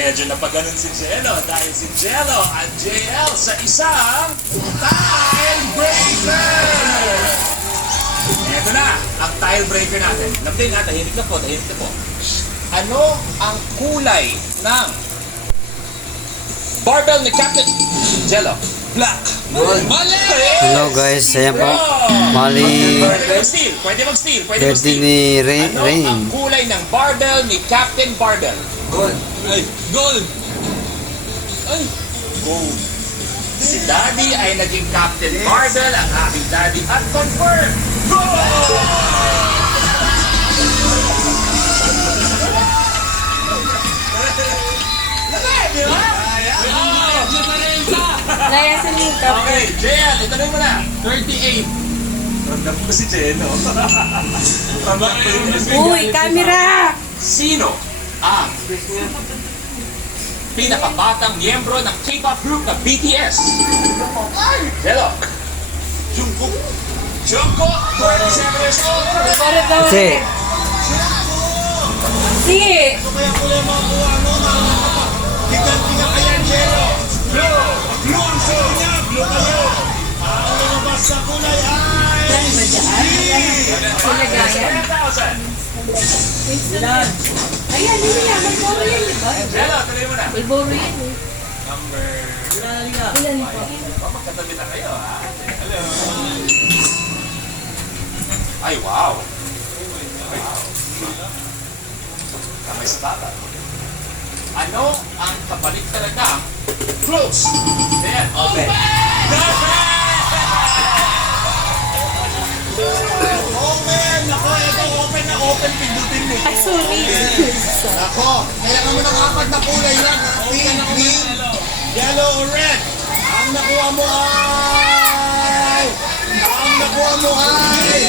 medyo napaganon si Jello dahil si Jello at JL sa isang Tile Breaker! Ito na, ang Tile Breaker natin. Napday na, tahimik na po, tahimik na po. Ano ang kulay ng barbell ni Captain Jello? Black. Mali! Hello guys, ayan po. Mali Pwede mag-steal, pwede mag-steal, pwede mag-steal. ni Rain. Ano Rain. ang kulay ng barbell ni Captain Barbell? Gold. Ay, gold! Ay, gold. Si Daddy ay naging Captain Barbell, ang aking daddy, at confirm! Gold! Di ba? Laya sa makeup. Okay, Jen, itanong mo na. 38. Randam ko si Jen, no? Randam ko si Jen. Uy, camera! Sino ang pinakabatang miyembro ng K-pop group na BTS? Ay! Hello! Jungkook! Jungkook! 27 years old! Daw. Kasi, Sige. Kaya ko lang mga kuha mo, mga Tigan-tigan kaya Jello. Blue! Blue ang suot niya. Blue kayo. Ang lumabas sa kulay ay... Sila gaya. 7,000! Ayan, yun yan. Malboro yan, di ba? Hello, tuloy mo na. Malboro yan. eh. Number... Ilan po? Magkatabi na kayo, ha? Hello! Ay, wow! Kamay sa tata. Ano ang kapalit talaga? Close! Then, open! Open! Ako, ito open na open. Ay, sorry. Ako, kailangan mo ng apat na kulay yan. ha? Pink, green, yellow, or red. Ang nakuha mo ay... Ang nakuha mo ay...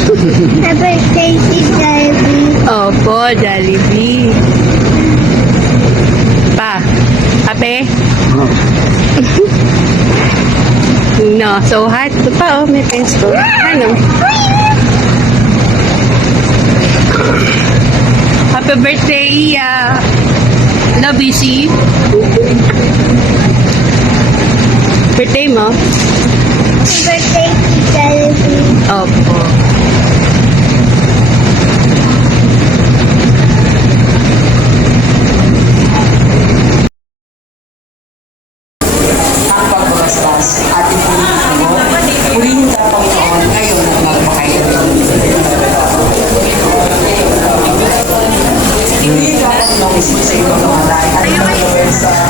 Happy birthday, si Jollibee. Opo, Jollibee. Pa, kape? no, so hot. Ito pa, oh, may pesto. Ano? Happy birthday, Iya. Love you, see? Birthday mo? Happy birthday, si Jollibee. Opo. Mismo sa iyong mga lahi at sa